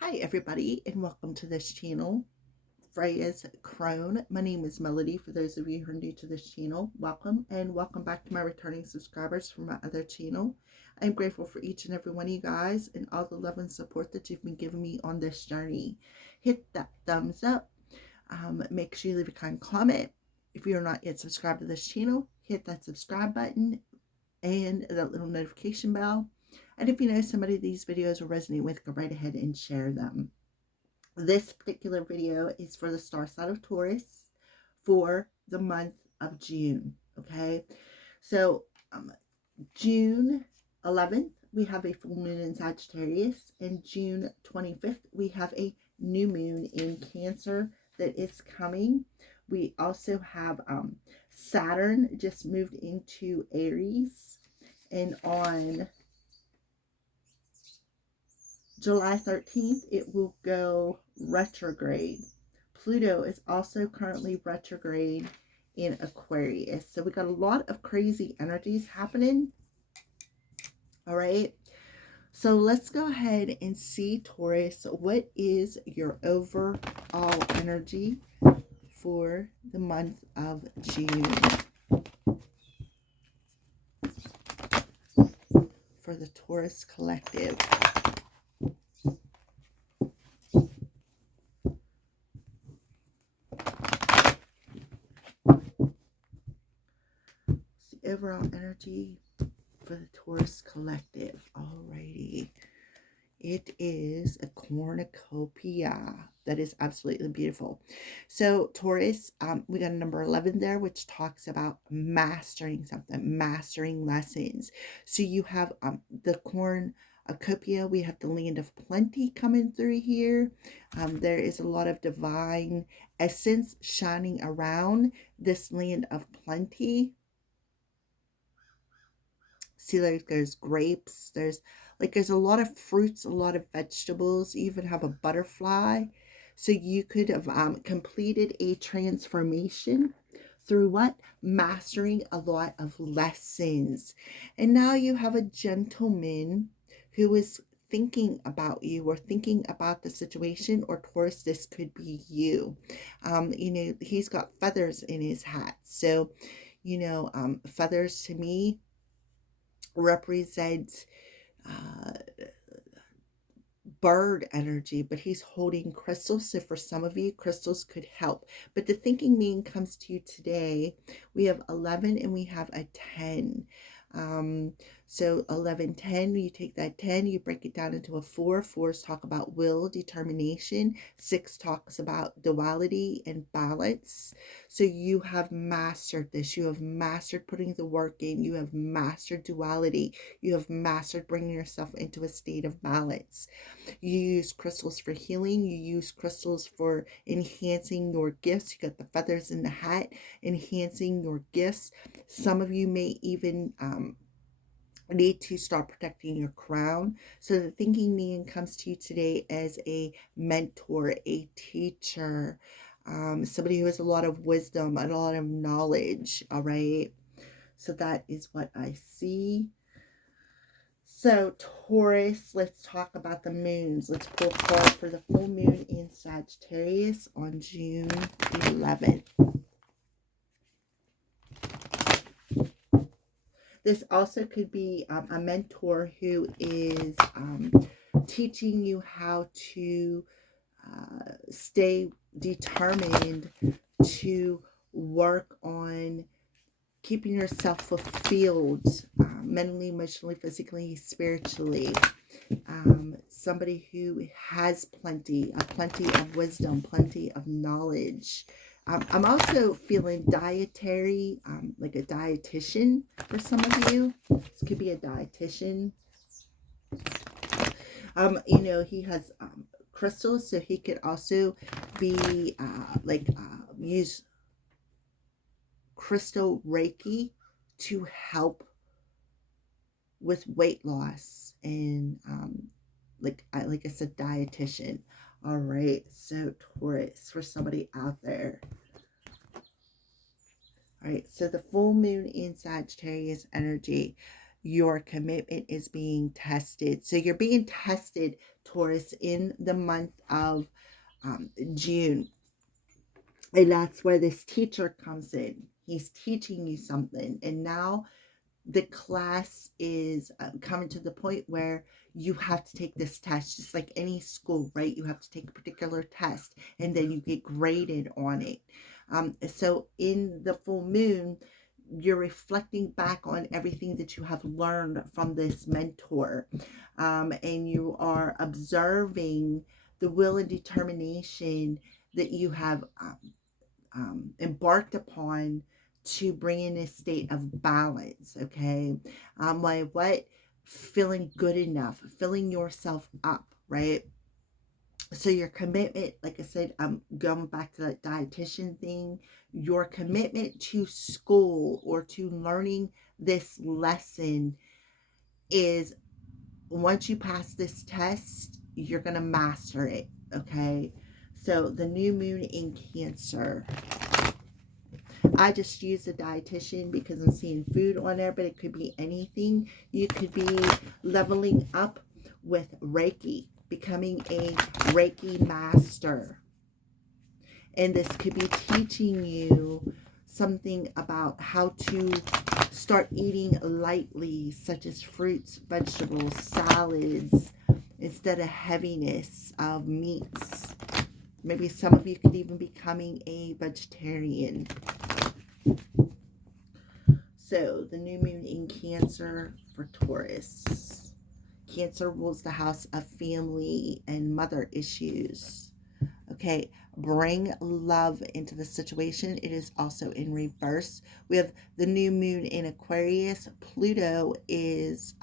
Hi everybody and welcome to this channel. Freya's Crone. My name is Melody. For those of you who are new to this channel, welcome, and welcome back to my returning subscribers from my other channel. I'm grateful for each and every one of you guys and all the love and support that you've been giving me on this journey. Hit that thumbs up. Make sure you leave a kind comment. If you're not yet subscribed to this channel, hit that subscribe button and that little notification bell. And if you know somebody these videos will resonate with, go right ahead and share them. This particular video is for the star sign of Taurus for the month of June. Okay, so June 11th, we have a full moon in Sagittarius, and June 25th, we have a new moon in Cancer that is coming. We also have Saturn just moved into Aries, and on July 13th, it will go retrograde. Pluto is also currently retrograde in Aquarius. So we got a lot of crazy energies happening. All right. So let's go ahead and see, Taurus, what is your overall energy for the month of June for the Taurus collective. The overall energy for the Taurus collective. Alrighty. It is a cornucopia that is absolutely beautiful. So Taurus, we got a number 11 there, which talks about mastering something, mastering lessons. So you have the cornucopia, we have the land of plenty coming through here. There is a lot of divine essence shining around this land of plenty. See, like there's grapes, there's a lot of fruits, a lot of vegetables. You even have a butterfly. So you could have completed a transformation through what? Mastering a lot of lessons. And now you have a gentleman who is thinking about you or thinking about the situation, or Taurus, this could be you. He's got feathers in his hat. So, feathers to me represent bird energy, but he's holding crystals. So for some of you, crystals could help. But the thinking meaning comes to you today. We have 11 and we have a 10. So 11, 10, you take that 10, you break it down into a 4. 4s talk about will, determination. 6 talks about duality and balance. So you have mastered this. You have mastered putting the work in. You have mastered duality. You have mastered bringing yourself into a state of balance. You use crystals for healing. You use crystals for enhancing your gifts. You got the feathers in the hat, enhancing your gifts. Some of you may even need to start protecting your crown. So the thinking meaning comes to you today as a mentor, a teacher, somebody who has a lot of wisdom, a lot of knowledge. All right. So that is what I see. So Taurus, let's talk about the moons. Let's pull a card for the full moon in Sagittarius on June 11th. This also could be a mentor who is teaching you how to stay determined to work on keeping yourself fulfilled mentally, emotionally, physically, spiritually. Somebody who has plenty of wisdom, plenty of knowledge. I'm also feeling dietary, like a dietitian for some of you. This could be a dietitian. He has crystals, so he could also be use crystal Reiki to help with weight loss and like I said, dietitian. All right, so Taurus, for somebody out there. All right, so the full moon in Sagittarius energy. your commitment is being tested. So you're being tested, Taurus, in the month of June. And that's where this teacher comes in. He's teaching you something. And now the class is coming to the point where you have to take this test, just like any school, right? You have to take a particular test and then you get graded on it. So in the full moon, you're reflecting back on everything that you have learned from this mentor, and you are observing the will and determination that you have embarked upon to bring in a state of balance. Okay, like what? Feeling good enough, filling yourself up, right? So your commitment, like I said, I'm going back to that dietitian thing. Your commitment to school or to learning this lesson is, once you pass this test, you're gonna master it. Okay, so the new moon in Cancer, I just use a dietitian because I'm seeing food on there, but it could be anything. You could be leveling up with Reiki, becoming a Reiki master. And this could be teaching you something about how to start eating lightly, such as fruits, vegetables, salads, instead of heaviness of meats. Maybe some of you could even be becoming a vegetarian. So, the new moon in Cancer for Taurus. Cancer rules the house of family and mother issues. Okay, bring love into the situation. It is also in reverse. We have the new moon in Aquarius. Pluto is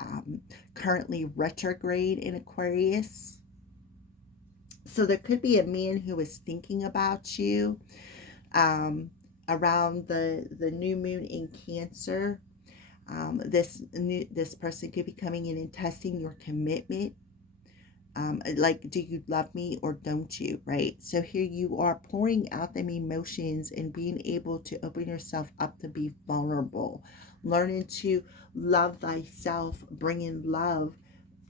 currently retrograde in Aquarius. So there could be a man who is thinking about you around the new moon in Cancer. This person could be coming in and testing your commitment. Like, do you love me or don't you, right? So here you are pouring out them emotions and being able to open yourself up to be vulnerable, learning to love thyself, bringing love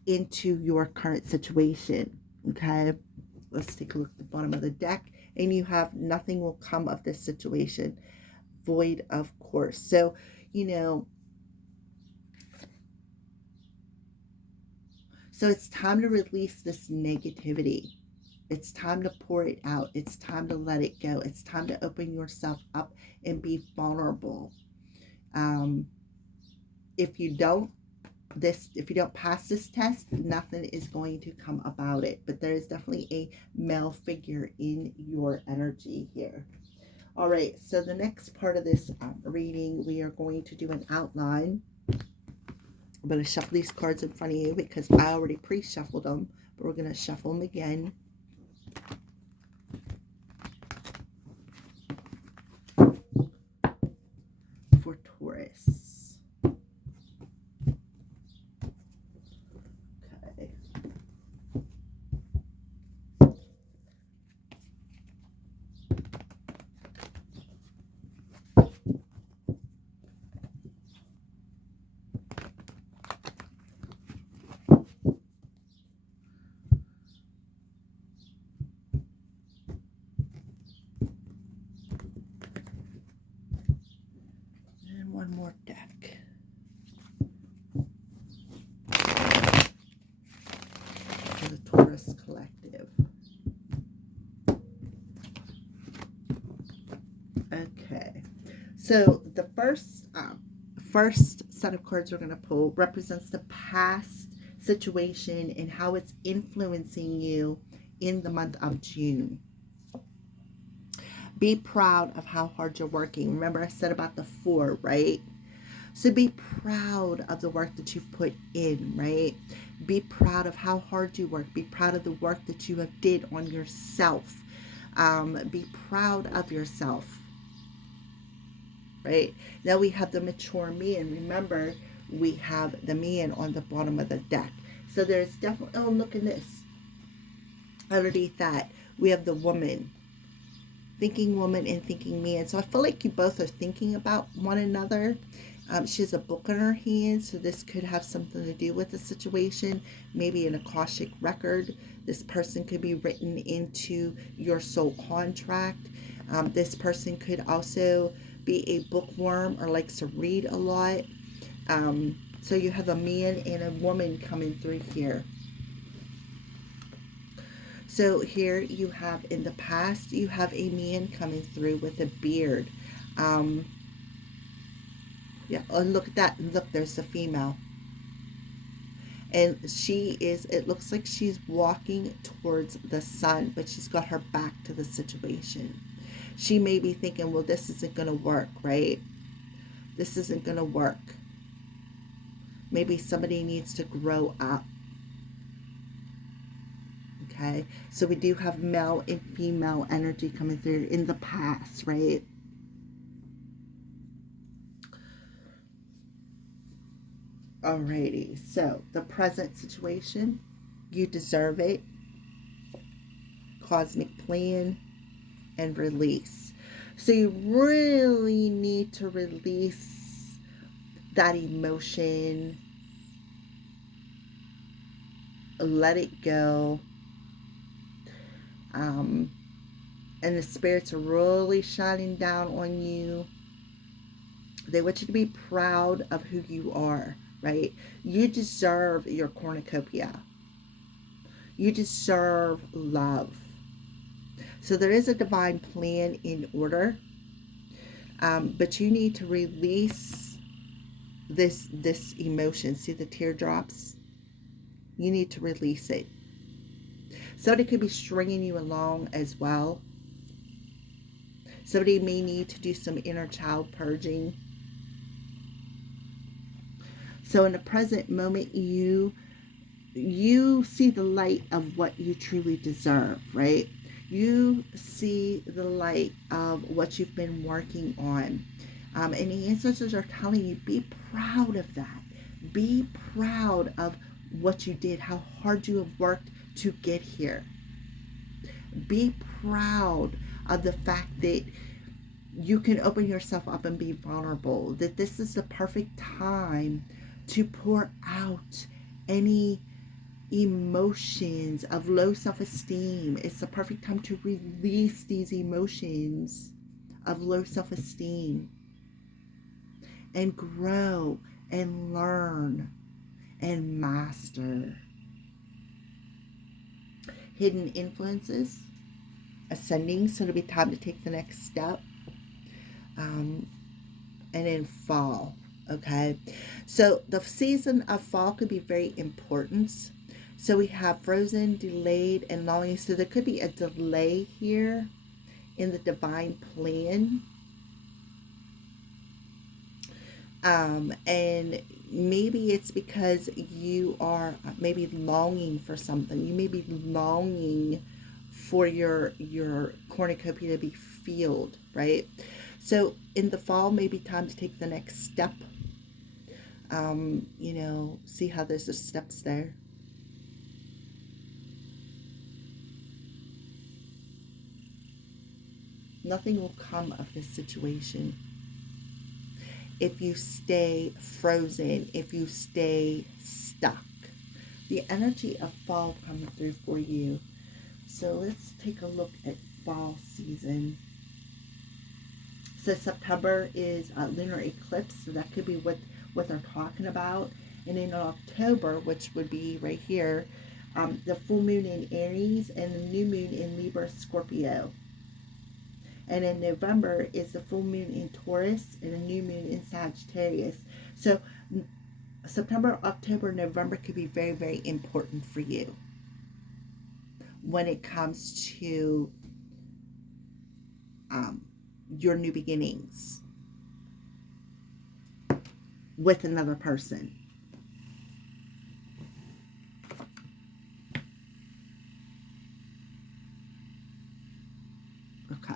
into your current situation. Okay, let's take a look at the bottom of the deck, and you have nothing will come of this situation, void of course. So so it's time to release this negativity. It's time to pour it out. It's time to let it go. It's time to open yourself up and be vulnerable. If you don't pass this test, nothing is going to come about it. But there is definitely a male figure in your energy here. All right, so the next part of this reading, we are going to do an outline. I'm going to shuffle these cards in front of you because I already pre-shuffled them, but we're going to shuffle them again. For Taurus. Okay. And one more deck. For the Taurus Collective. Okay, so the first set of cards we're going to pull represents the past situation and how it's influencing you in the month of June. Be proud of how hard you're working. Remember I said about the 4, right? So be proud of the work that you've put in, right? Be proud of how hard you work. Be proud of the work that you have did on yourself. Be proud of yourself, right? Now we have the mature man. Remember, we have the man on the bottom of the deck. So there's definitely, oh, look at this. Underneath that, we have the woman. Thinking woman and thinking man. So I feel like you both are thinking about one another. She has a book in her hand, so this could have something to do with the situation, maybe an Akashic record. This person could be written into your soul contract. This person could also be a bookworm or likes to read a lot. So you have a man and a woman coming through here. So here you have, in the past, you have a man coming through with a beard. Yeah, oh, look at that. Look, there's a female. And she is, it looks like she's walking towards the sun, but she's got her back to the situation. She may be thinking, well, this isn't going to work, right? This isn't going to work. Maybe somebody needs to grow up. Okay, so we do have male and female energy coming through in the past, right? Alrighty, so the present situation, you deserve it. Cosmic plan and release. So you really need to release that emotion. Let it go. And the spirits are really shining down on you. They want you to be proud of who you are, right? You deserve your cornucopia. You deserve love. So there is a divine plan in order, but you need to release this emotion. See the teardrops? You need to release it. Somebody could be stringing you along as well. Somebody may need to do some inner child purging. So in the present moment, you see the light of what you truly deserve, right? You see the light of what you've been working on. And the ancestors are telling you, be proud of that. Be proud of what you did, how hard you have worked to get here. Be proud of the fact that you can open yourself up and be vulnerable, that this is the perfect time to pour out any emotions of low self-esteem. It's the perfect time to release these emotions of low self-esteem and grow and learn and master. Hidden influences, ascending, so it'll be time to take the next step. And then fall. Okay, so the season of fall could be very important. So we have frozen, delayed, and longing. So there could be a delay here in the divine plan. And maybe it's because you are maybe longing for something. You may be longing for your cornucopia to be filled, right? So in the fall, maybe time to take the next step. You know, see how there's the steps there. Nothing will come of this situation if you stay frozen, if you stay stuck. The energy of fall coming through for you. So let's take a look at fall season. So September is a lunar eclipse, so that could be what they're talking about. And in October, which would be right here, the full moon in Aries and the new moon in Libra, Scorpio. And in November is the full moon in Taurus and the new moon in Sagittarius. So September, October, November could be very, very important for you when it comes to your new beginnings with another person. Okay.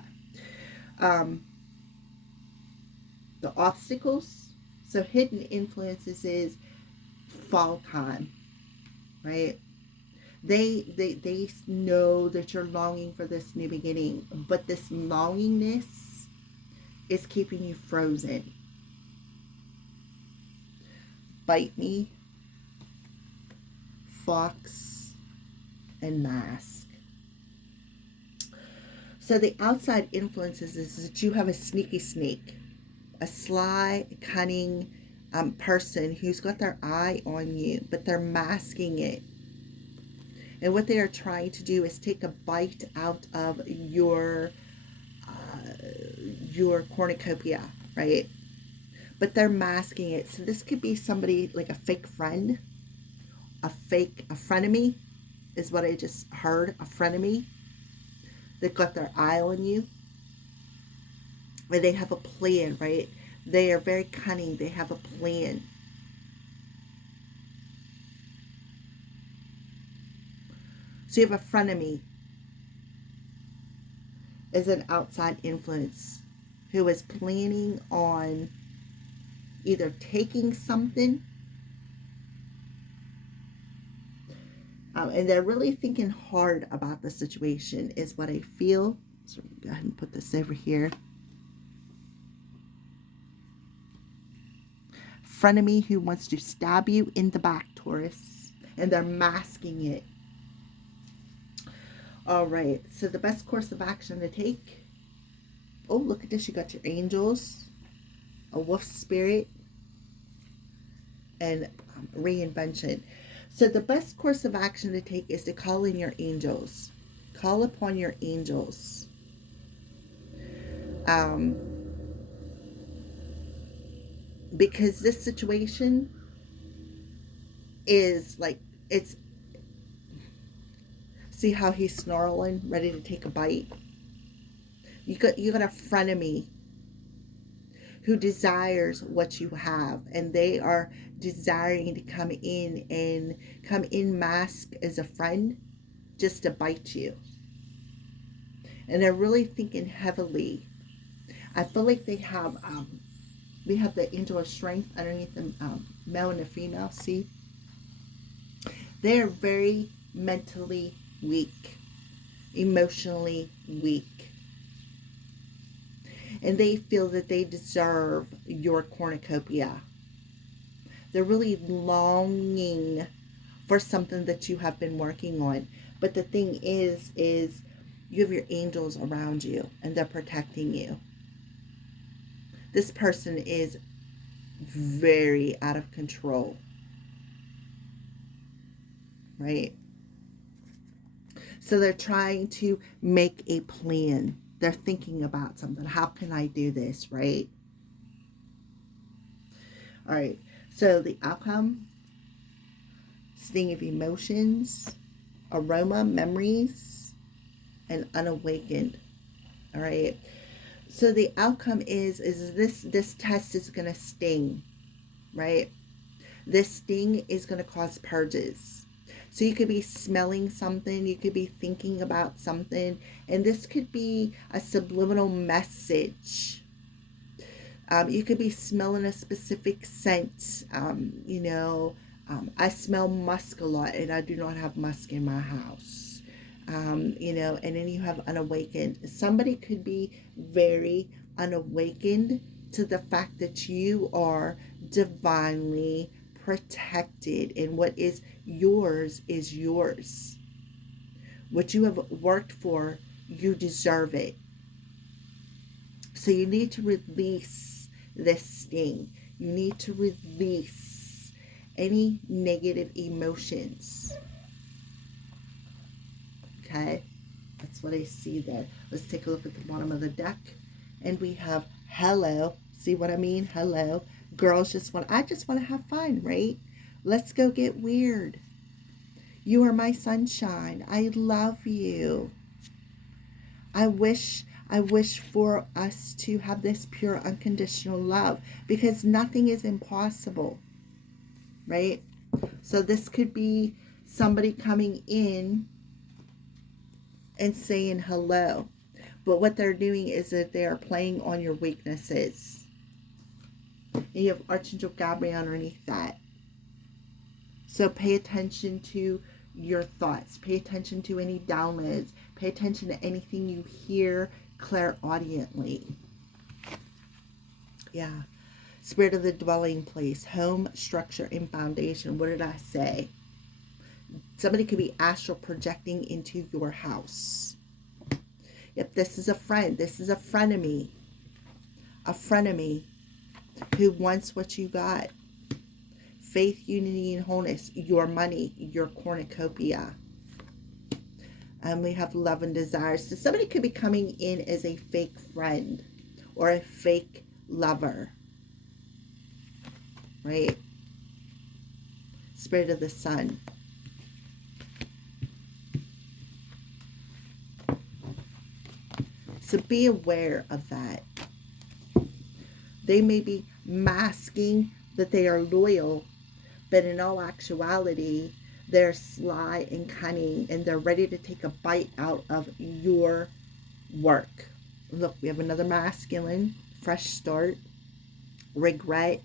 The obstacles. So hidden influences is fall time, right? They know that you're longing for this new beginning, but this longingness is keeping you frozen. bite me, fox, and mask. So the outside influences is that you have a sneaky snake, a sly, cunning person who's got their eye on you, but they're masking it. And what they are trying to do is take a bite out of your cornucopia, right? But they're masking it. So this could be somebody like a fake friend, a frenemy is what I just heard, a frenemy. They've got their eye on you. And they have a plan, right? They are very cunning. They have a plan. So you have a frenemy as an outside influence who is planning on either taking something, and they're really thinking hard about the situation is what I feel. So go ahead and put this over here. Frenemy who wants to stab you in the back, Taurus, and they're masking it. All right, so the best course of action to take. Oh, look at this. You got your angels, a wolf spirit, and reinvention. So the best course of action to take is to call in your angels. Call upon your angels. Because this situation is like, it's, see how he's snarling, ready to take a bite? You got a frenemy who desires what you have, and they are desiring to come in masked as a friend just to bite you. And they're really thinking heavily. I feel like they have the angel of strength underneath the male and the female. See, they are very mentally weak, emotionally weak, and they feel that they deserve your cornucopia. They're really longing for something that you have been working on. But the thing is you have your angels around you, and they're protecting you. This person is very out of control, right? So they're trying to make a plan. They're thinking about something. How can I do this, right? All right. So the outcome, sting of emotions, aroma, memories, and unawakened. All right. So the outcome is this test is going to sting, right? This sting is going to cause purges. So you could be smelling something, you could be thinking about something, and this could be a subliminal message. You could be smelling a specific scent. I smell musk a lot, and I do not have musk in my house. And then you have unawakened. Somebody could be very unawakened to the fact that you are divinely protected, and what is yours is yours. What you have worked for, you deserve it. So you need to release this sting. You need to release any negative emotions. Okay, that's what I see there. Let's take a look at the bottom of the deck, and we have hello. See what I mean? Hello. Girls I just want to have fun, right? Let's go get weird. You are my sunshine. I love you. I wish for us to have this pure unconditional love, because nothing is impossible, right? So this could be somebody coming in and saying hello, but what they're doing is that they are playing on your weaknesses. And you have Archangel Gabriel underneath that. So pay attention to your thoughts. Pay attention to any downloads. Pay attention to anything you hear clairaudiently. Yeah. Spirit of the dwelling place, home, structure, and foundation. What did I say? Somebody could be astral projecting into your house. Yep, this is a friend. This is a frenemy. A frenemy who wants what you got. Faith, unity, and wholeness. Your money, your cornucopia. And we have love and desires. So somebody could be coming in as a fake friend or a fake lover. Right? Spirit of the sun. So be aware of that. They may be masking that they are loyal, but in all actuality, they're sly and cunning, and they're ready to take a bite out of your work. Look, we have another masculine, fresh start, regret,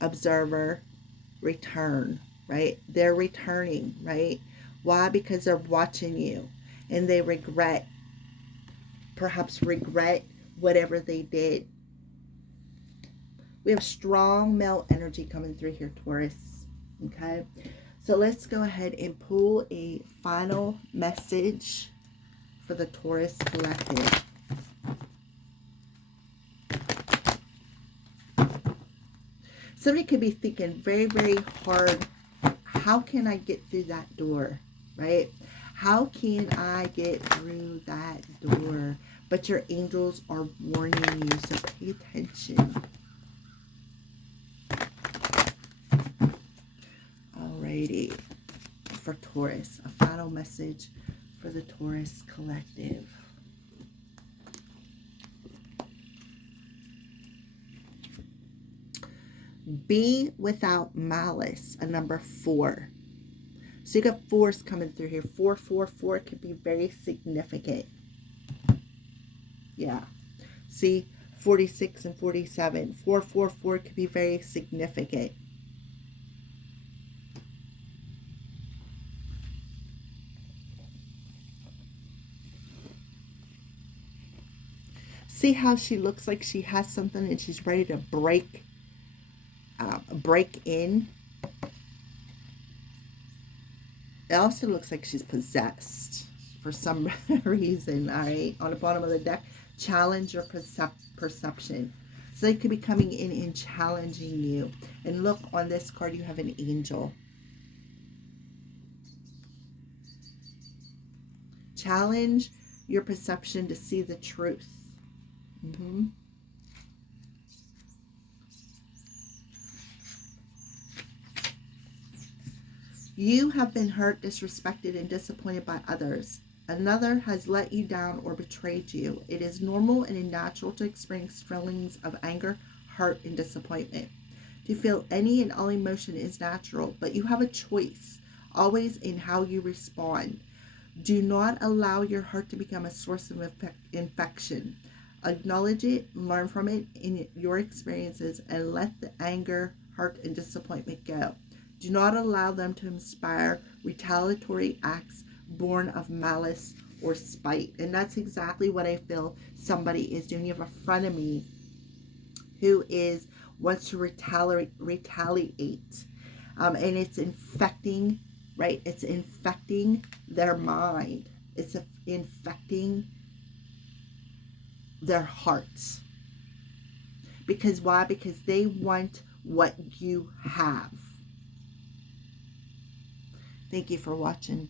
observer, return, right? They're returning, right? Why? Because they're watching you, and they regret, perhaps regret whatever they did. We have strong male energy coming through here, Taurus. Okay? So let's go ahead and pull a final message for the Taurus collective. Somebody could be thinking very, very hard, how can I get through that door, right? How can I get through that door? But your angels are warning you, so pay attention. Alrighty, for Taurus, a final message for the Taurus collective. Be without malice, a number 4. So you got 4s coming through here. 4, 4, 4 could be very significant. Yeah. See, 46 and 47. 4, 4, 4 could be very significant. See how she looks like she has something and she's ready to break in. It also looks like she's possessed for some reason. All right, on the bottom of the deck, challenge your perception. So they could be coming in and challenging you. And look, on this card you have an angel. Challenge your perception to see the truth. You have been hurt, disrespected, and disappointed by others. Another has let you down or betrayed you. It is normal and natural to experience feelings of anger, hurt, and disappointment. To feel any and all emotion is natural, but you have a choice, always in how you respond. Do not allow your hurt to become a source of infection. Acknowledge it, learn from it in your experiences, and let the anger, hurt, and disappointment go. Do not allow them to inspire retaliatory acts born of malice or spite. And that's exactly what I feel somebody is doing. You have a frenemy who wants to retaliate. And it's infecting, right? It's infecting their mind. It's infecting their hearts. Because why? Because they want what you have. Thank you for watching.